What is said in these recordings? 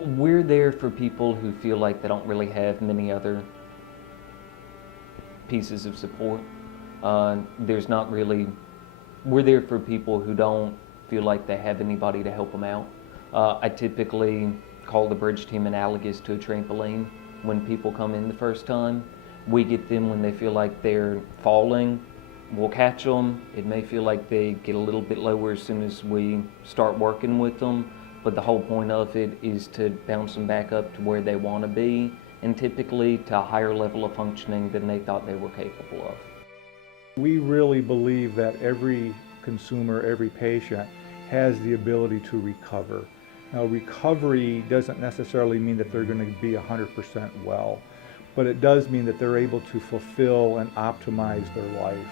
We're there for people who feel like they don't really have many other pieces of support. There's not really, we're there for people who don't feel like they have anybody to help them out. I typically call the bridge team analogous to a trampoline. When people come in the first time, we get them when they feel like they're falling. We'll catch them. It may feel like they get a little bit lower as soon as we start working with them, but the whole point of it is to bounce them back up to where they want to be, and typically to a higher level of functioning than they thought they were capable of. We really believe that every consumer, every patient has the ability to recover. Now, recovery doesn't necessarily mean that they're going to be 100% well, but it does mean that they're able to fulfill and optimize their life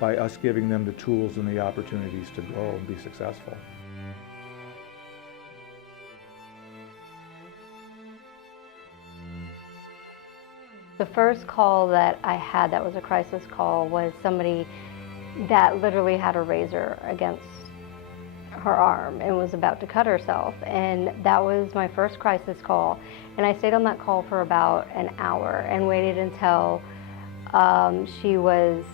by us giving them the tools and the opportunities to grow and be successful. The first call that I had that was a crisis call was somebody that literally had a razor against her arm and was about to cut herself, and that was my first crisis call. And I stayed on that call for about an hour and waited until she was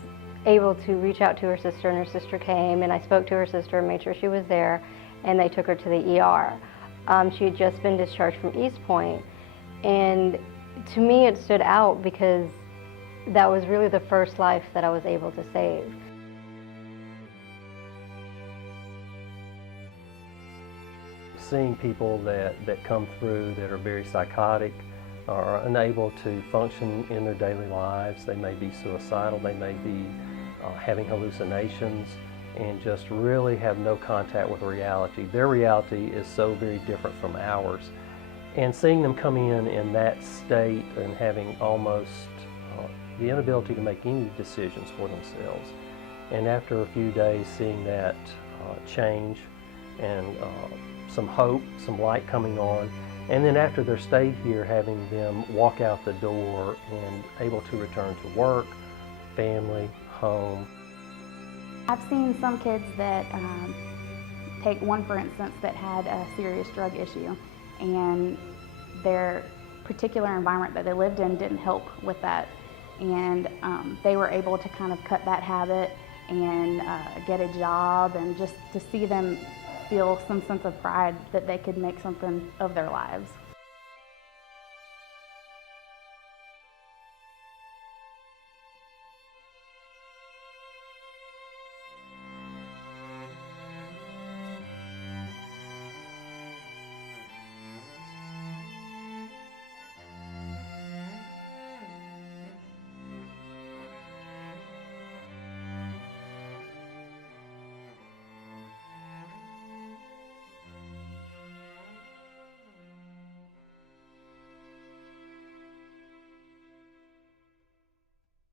able to reach out to her sister, and her sister came, and I spoke to her sister and made sure she was there, and they took her to the ER. She had just been discharged from EastPointe, and to me it stood out because that was really the first life that I was able to save. Seeing people that come through that are very psychotic, are unable to function in their daily lives. They may be suicidal, they may be having hallucinations, and just really have no contact with reality. Their reality is so very different from ours. And seeing them come in that state and having almost the inability to make any decisions for themselves. And after a few days, seeing that change and some hope, some light coming on, and then after their stay here, having them walk out the door and able to return to work, family, home. I've seen some kids that take one for instance that had a serious drug issue, and their particular environment that they lived in didn't help with that, and they were able to kind of cut that habit and get a job, and just to see them feel some sense of pride that they could make something of their lives.